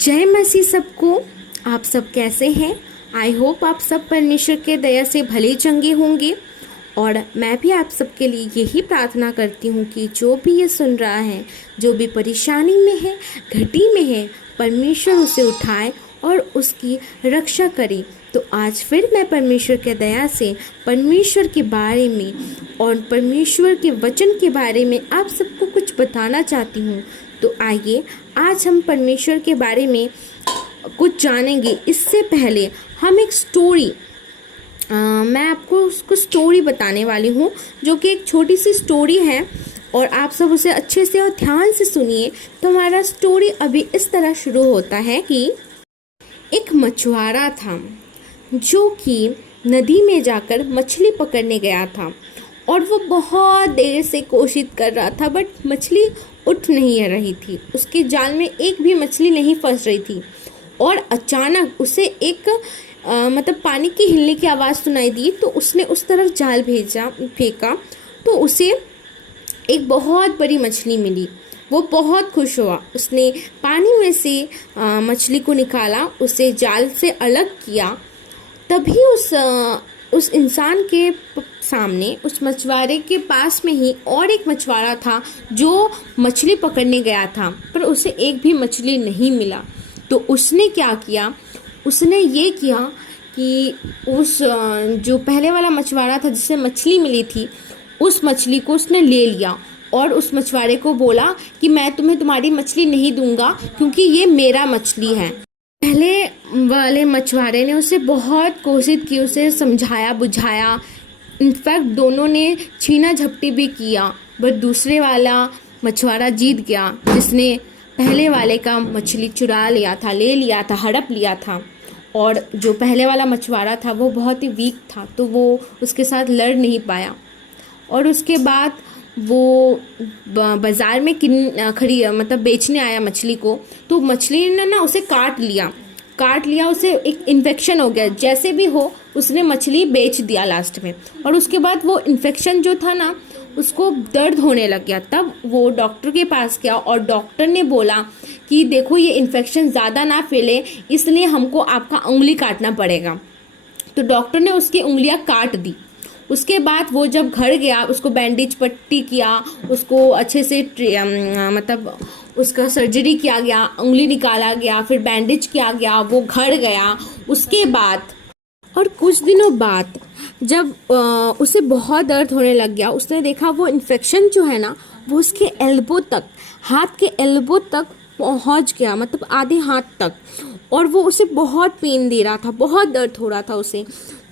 जय मसीह सबको। आप सब कैसे हैं? आई होप आप सब परमेश्वर के दया से भले चंगे होंगे। और मैं भी आप सबके लिए यही प्रार्थना करती हूँ कि जो भी ये सुन रहा है, जो भी परेशानी में है, घटी में है, परमेश्वर उसे उठाए और उसकी रक्षा करे। तो आज फिर मैं परमेश्वर के दया से परमेश्वर के बारे में और परमेश्वर के वचन के बारे में आप सबको कुछ बताना चाहती हूँ। तो आइए आज हम परमेश्वर के बारे में कुछ जानेंगे। इससे पहले हम एक स्टोरी मैं आपको कुछ स्टोरी बताने वाली हूँ, जो कि एक छोटी सी स्टोरी है और आप सब उसे अच्छे से और ध्यान से सुनिए। तो हमारा स्टोरी अभी इस तरह शुरू होता है कि एक मछुआरा था जो कि नदी में जाकर मछली पकड़ने गया था और वो बहुत देर से कोशिश कर रहा था, बट मछली उठ नहीं रही थी। उसके जाल में एक भी मछली नहीं फंस रही थी। और अचानक उसे एक पानी की हिलने की आवाज़ सुनाई दी। तो उसने उस तरफ जाल फेंका तो उसे एक बहुत बड़ी मछली मिली। वो बहुत खुश हुआ। उसने पानी में से मछली को निकाला, उसे जाल से अलग किया। तभी उस इंसान के सामने, उस मछुआरे के पास में ही और एक मछुआरा था जो मछली पकड़ने गया था, पर उसे एक भी मछली नहीं मिला। तो उसने क्या किया? उसने ये किया कि उस जो पहले वाला मछुआरा था जिसे मछली मिली थी, उस मछली को उसने ले लिया और उस मछुआरे को बोला कि मैं तुम्हें तुम्हारी मछली नहीं दूंगा क्योंकि ये मेरा मछली है। पहले वाले मछुआरे ने उसे बहुत कोशिश की, उसे समझाया बुझाया। इनफैक्ट दोनों ने छीना झपटी भी किया, बट दूसरे वाला मछुआरा जीत गया, जिसने पहले वाले का मछली चुरा लिया था, ले लिया था, हड़प लिया था। और जो पहले वाला मछुआरा था वो बहुत ही वीक था, तो वो उसके साथ लड़ नहीं पाया। और उसके बाद वो बाज़ार में बेचने आया मछली को। तो मछली ने ना उसे काट लिया, उसे एक इन्फेक्शन हो गया। जैसे भी हो उसने मछली बेच दिया लास्ट में। और उसके बाद वो इन्फेक्शन जो था ना, उसको दर्द होने लग गया। तब वो डॉक्टर के पास गया और डॉक्टर ने बोला कि देखो ये इन्फेक्शन ज़्यादा ना फैले, इसलिए हमको आपका उंगली काटना पड़ेगा। तो डॉक्टर ने उसकी उंगलियां काट दी। उसके बाद वो जब घर गया, उसको बैंडेज पट्टी किया, उसको अच्छे से उसका सर्जरी किया गया, उंगली निकाला गया, फिर बैंडेज किया गया, वो घर गया। उसके बाद और कुछ दिनों बाद जब उसे बहुत दर्द होने लग गया, उसने देखा वो इन्फेक्शन जो है ना, वो उसके एल्बो तक, हाथ के एल्बो तक पहुंच गया, मतलब आधे हाथ तक। और वो उसे बहुत पेन दे रहा था, बहुत दर्द हो रहा था उसे।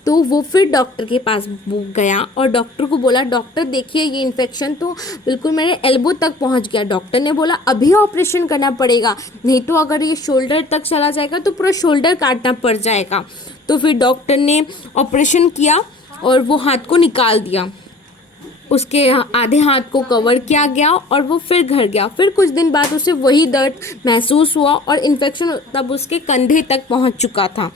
तो वो फिर डॉक्टर के पास गया और डॉक्टर को बोला, डॉक्टर देखिए ये इन्फेक्शन तो बिल्कुल मेरे एल्बो तक पहुंच गया। डॉक्टर ने बोला अभी ऑपरेशन करना पड़ेगा, नहीं तो अगर ये शोल्डर तक चला जाएगा तो पूरा शोल्डर काटना पड़ जाएगा। तो फिर डॉक्टर ने ऑपरेशन किया और वो हाथ को निकाल दिया, उसके आधे हाथ को कवर किया गया और वो फिर घर गया। फिर कुछ दिन बाद उसे वही दर्द महसूस हुआ और इन्फेक्शन तब उसके कंधे तक पहुंच चुका था।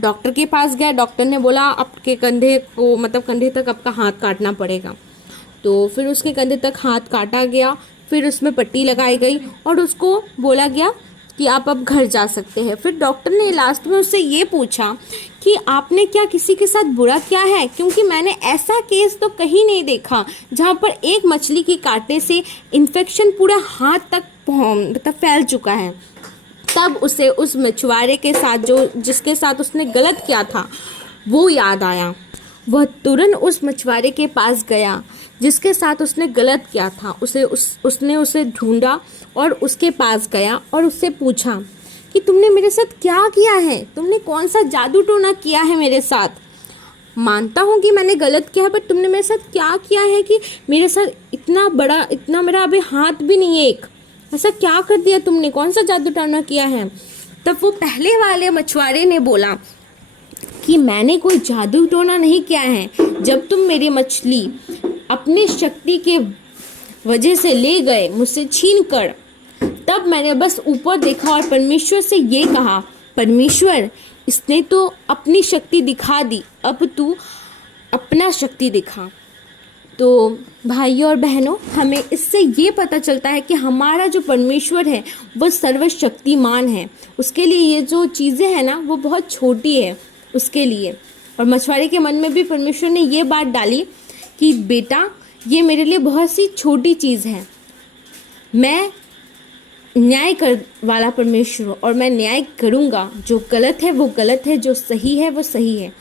डॉक्टर के पास गया, डॉक्टर ने बोला आपके कंधे तक आपका हाथ काटना पड़ेगा। तो फिर उसके कंधे तक हाथ काटा गया, फिर उसमें पट्टी लगाई गई और उसको बोला गया कि आप अब घर जा सकते हैं। फिर डॉक्टर ने लास्ट में उससे ये पूछा कि आपने क्या किसी के साथ बुरा किया है, क्योंकि मैंने ऐसा केस तो कहीं नहीं देखा जहाँ पर एक मछली के काटने से इन्फेक्शन पूरा हाथ तक फैल चुका है। तब उसे उस मछुआरे के साथ जिसके साथ उसने गलत किया था वो याद आया। वह तुरंत उस मछुआरे के पास गया जिसके साथ उसने गलत किया था। उसने उसे ढूंढा और उसके पास गया और उससे पूछा कि तुमने मेरे साथ क्या किया है, तुमने कौन सा जादू टोना किया है मेरे साथ। मानता हूँ कि मैंने गलत किया है, पर तुमने मेरे साथ क्या किया है कि मेरे साथ इतना मेरा अभी हाथ भी नहीं है, एक ऐसा क्या कर दिया तुमने, कौन सा जादू टोना किया है। तब वो पहले वाले मछुआरे ने बोला कि मैंने कोई जादू टोना नहीं किया है। जब तुम मेरी मछली अपनी शक्ति के वजह से ले गए मुझसे छीन कर, तब मैंने बस ऊपर देखा और परमेश्वर से ये कहा, परमेश्वर इसने तो अपनी शक्ति दिखा दी, अब तू अपना शक्ति दिखा। तो भाइयों और बहनों, हमें इससे ये पता चलता है कि हमारा जो परमेश्वर है वो सर्वशक्तिमान है। उसके लिए ये जो चीज़ें हैं ना वो बहुत छोटी है उसके लिए। और मछुआरे के मन में भी परमेश्वर ने ये बात डाली कि बेटा, ये मेरे लिए बहुत सी छोटी चीज़ है। मैं न्याय कर वाला परमेश्वर हूँ और मैं न्याय करूँगा। जो गलत है वो गलत है, जो सही है वो सही है।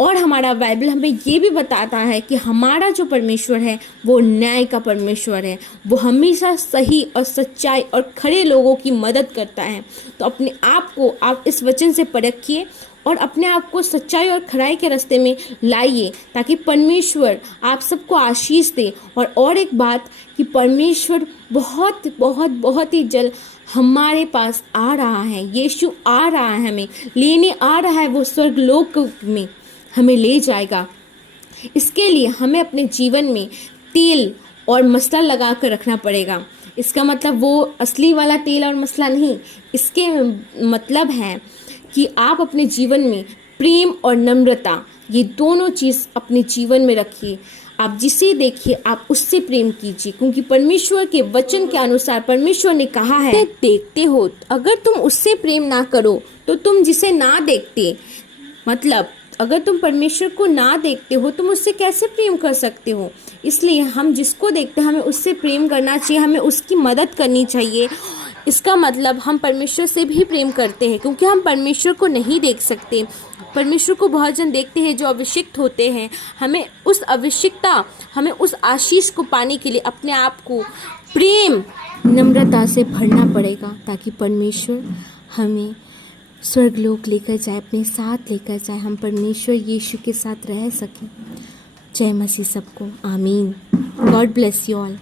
और हमारा बाइबल हमें ये भी बताता है कि हमारा जो परमेश्वर है वो न्याय का परमेश्वर है। वो हमेशा सही और सच्चाई और खरे लोगों की मदद करता है। तो अपने आप को आप इस वचन से परखिए और अपने आप को सच्चाई और खराई के रास्ते में लाइए, ताकि परमेश्वर आप सबको आशीष दे। और एक बात कि परमेश्वर बहुत बहुत बहुत ही जल्द हमारे पास आ रहा है। यीशु आ रहा है, हमें लेने आ रहा है। वो स्वर्गलोक में हमें ले जाएगा। इसके लिए हमें अपने जीवन में तेल और मसाला लगा कर रखना पड़ेगा। इसका मतलब वो असली वाला तेल और मसाला नहीं, इसके मतलब है कि आप अपने जीवन में प्रेम और नम्रता, ये दोनों चीज़ अपने जीवन में रखिए। आप जिसे देखिए आप उससे प्रेम कीजिए, क्योंकि परमेश्वर के वचन के अनुसार परमेश्वर ने कहा है, देखते हो अगर तुम उससे प्रेम ना करो तो तुम जिसे ना देखते, मतलब अगर तुम परमेश्वर को ना देखते हो तुम उससे कैसे प्रेम कर सकते हो। इसलिए हम जिसको देखते हैं हमें उससे प्रेम करना चाहिए, हमें उसकी मदद करनी चाहिए। इसका मतलब हम परमेश्वर से भी प्रेम करते हैं, क्योंकि हम परमेश्वर को नहीं देख सकते। परमेश्वर को बहुत जन देखते हैं जो अभिषिक्त होते हैं। हमें उस अभिषिक्तता, हमें उस आशीष को पाने के लिए अपने आप को प्रेम नम्रता से भरना पड़ेगा, ताकि परमेश्वर हमें स्वर्गलोक लेकर जाए, अपने साथ लेकर जाए, हम परमेश्वर यीशु के साथ रह सकें। जय मसीह सबको, आमीन। God bless you all.